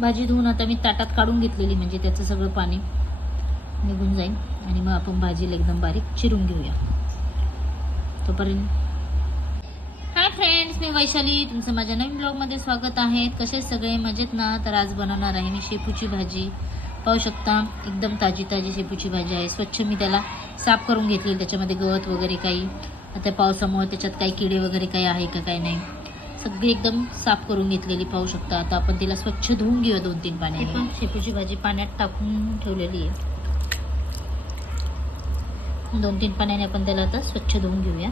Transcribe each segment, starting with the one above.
भाजी धुवून आता मी ताटात काढून घेतलेली म्हणजे त्याचं सगळं पाणी निघून जाईल. आणि मग आपण भाजीला एकदम बारीक चिरून घेऊया. तोपर्यंत. हाय फ्रेंड्स मी वैशाली. तुमचं माझ्या नवीन ब्लॉगमध्ये स्वागत आहे. कसे सगळे? मजेत ना? तर आज बनवणार आहे मी शेपूची भाजी. पाहू शकता एकदम ताजी ताजी शेपूची भाजी आहे. स्वच्छ मी त्याला साफ करून घेतली. त्याच्यामध्ये गवत वगैरे काही. आता पावसामुळे त्याच्यात काही किडे वगैरे काही आहे का काही नाही. सगळी एकदम साफ करून घेतलेली पाहू शकता. आता आपण तिला स्वच्छ धुवून घेऊया दोन तीन पाण्याने. पण शेपूची भाजी पाण्यात टाकून ठेवलेली आहे. दोन तीन पाण्याने आपण त्याला आता स्वच्छ धुवून घेऊया.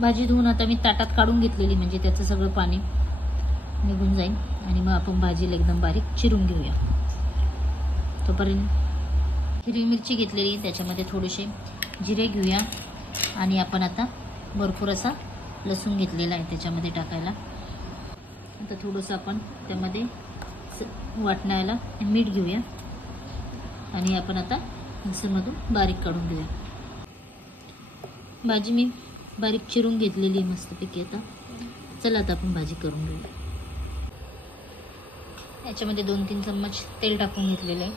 भाजी धुवून आता मी ताटात काढून घेतलेली म्हणजे त्याचं सगळं पाणी निघून जाईल. आणि मग आपण भाजीला एकदम बारीक चिरून घेऊया. तोपर्यंत हिरवी मिरची घेतलेली त्याच्यामध्ये थोडेसे जिरे घेऊया. आणि आपण आता भरपूर असा लसूण घेतलेला आहे त्याच्यामध्ये टाकायला. आता थोडंसं आपण त्यामध्ये वाटण्याला मीठ घेऊया. आणि आपण आता मिक्सरमधून बारीक काढून घेऊया. भाजी मी बारीक चिरून घेतलेली आहे मस्तपैकी आता. चला आता आपण भाजी करून घेऊया. याच्यामध्ये दोन तीन चम्मच तेल टाकून घेतलेलं आहे.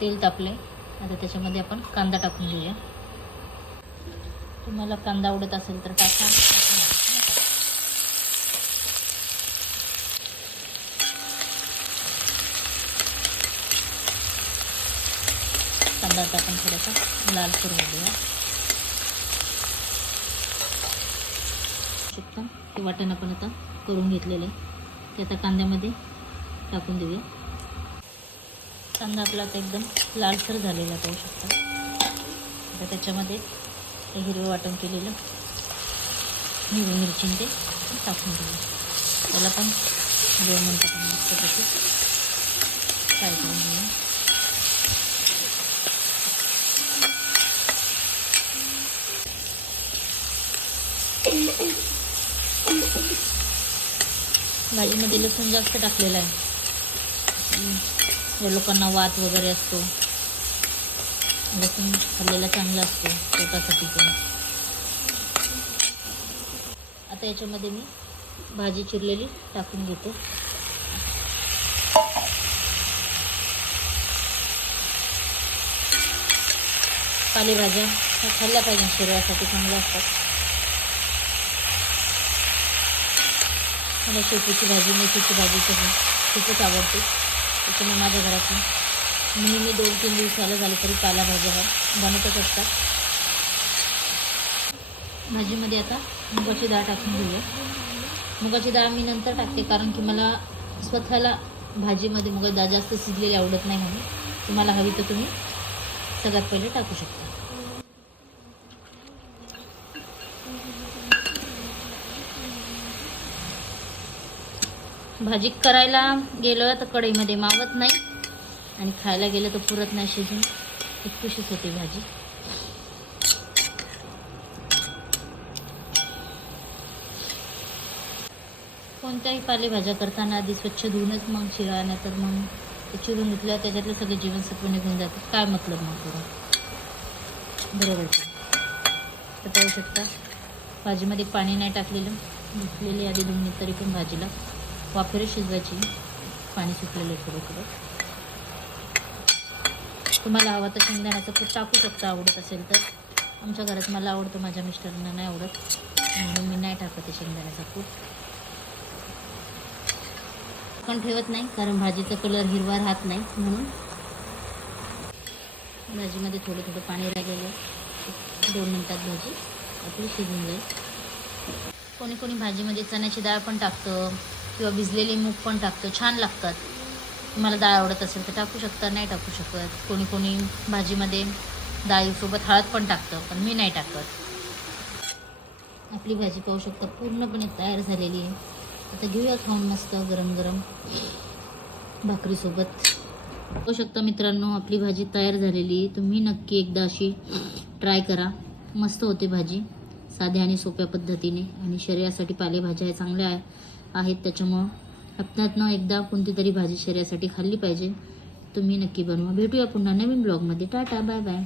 तेल तापले आता त्याच्यामध्ये आपण कांदा टाकून घेऊया. तुम्हाला कांदा आवडत असेल तर टाका. कांदा आता आपण थोडासा लाल करून घेऊया. शकता ते वाटण आपण आता करून घेतलेलं आहे. ते आता कांद्यामध्ये टाकून देऊया. कांदा आपला आता एकदम लालसर झालेला पाहू शकता. आता त्याच्यामध्ये ते हिरवं वाटण केलेलं. हिरवी मिरची ते टाकून देऊया त्याला पण दोन मिनटं पण मस्तपैकी फ्राय करून घेऊया. भाजीमध्ये लसूण जास्त टाकलेला आहे. लोकांना वात वगैरे असतो. लसूण खाल्लेला चांगला असतो पोटासाठी पण. आता याच्यामध्ये मी भाजी चिरलेली टाकून घेतो. पालेभाज्या ह्या खाल्ल्या पाहिजे शरीरासाठी चांगल्या असतात. मला शेपूची भाजी मेथीची भाजी सगळी खूपच आवडते. त्याच्यामुळे माझ्या घरातून नेहमी दोन तीन दिवसाला झालं तरी पालाभाज्या बनतच असतात. भाजीमध्ये आता मुगाची डाळ टाकून घेऊया. मुगाची डाळ मी नंतर टाकते कारण की मला स्वतःला भाजीमध्ये मुगाची डाळ जास्त शिजलेली आवडत नाही म्हणून तुम्हाला हवी तर तुम्ही सगळ्यात पहिले टाकू शकता. भाजी करायला गेलं तर कढईमध्ये मावत नाही. आणि खायला गेलं तर पुरत नाही शिजून. इतकीशीच होते भाजी. कोणत्याही पालेभाज्या करताना आधी स्वच्छ धुवूनच मग शिरा नाही तर मग ते चिरून घेतलं त्याच्यातले सगळे जीवनसत्व निघून जातात काय मतलब मग करून बरोबर तर पाहू शकता भाजीमध्ये पाणी नाही टाकलेलं. धुतलेली आधी धुवून तरी पण भाजीला वाफेवर शिजवायची. पाणी सुटलेलं थोडं थोडं तुम्हाला हवं तर शेंगदाण्याचं कूट टाकू शकता आवडत असेल तर. आमच्या घरात मला आवडतो माझ्या मिस्टरांना नाही आवडत. म्हणून मी नाही टाकत आहे शेंगदाण्याचा कूट. पण ठेवत नाही कारण भाजीचा कलर हिरवा राहत नाही म्हणून. भाजीमध्ये थोडं थोडं पाणी राहिलेलं दोन मिनटात भाजी आपली शिजून जाईल. कोणी कोणी भाजीमध्ये चण्याची डाळ पण टाकतं किंवा भिजलेली मूग पण टाकतं. छान लागतात. तुम्हाला डाळ आवडत असेल तर टाकू शकता नाही टाकू शकत. कोणी कोणी भाजीमध्ये डाळीसोबत हळद पण टाकतं पण मी नाही टाकत. आपली भाजी पाहू शकता पूर्णपणे तयार झालेली आहे. आता घेऊया खाऊन मस्त गरम गरम भाकरीसोबत. पाहू शकता मित्रांनो आपली भाजी तयार झालेली आहे. तुम्ही नक्की एकदा अशी ट्राय करा. मस्त होते भाजी साध्या आणि सोप्या पद्धतीने. आणि शरीरासाठी पालेभाज्या ह्या चांगल्या आहेत त्याच्यामुळं हप्त्यातनं एकदा कोणती तरी भाजी शरीरासाठी खाल्ली पाहिजे. तुम्ही नक्की बनवा. भेटूया पुन्हा नवीन ब्लॉगमध्ये टाटा बाय बाय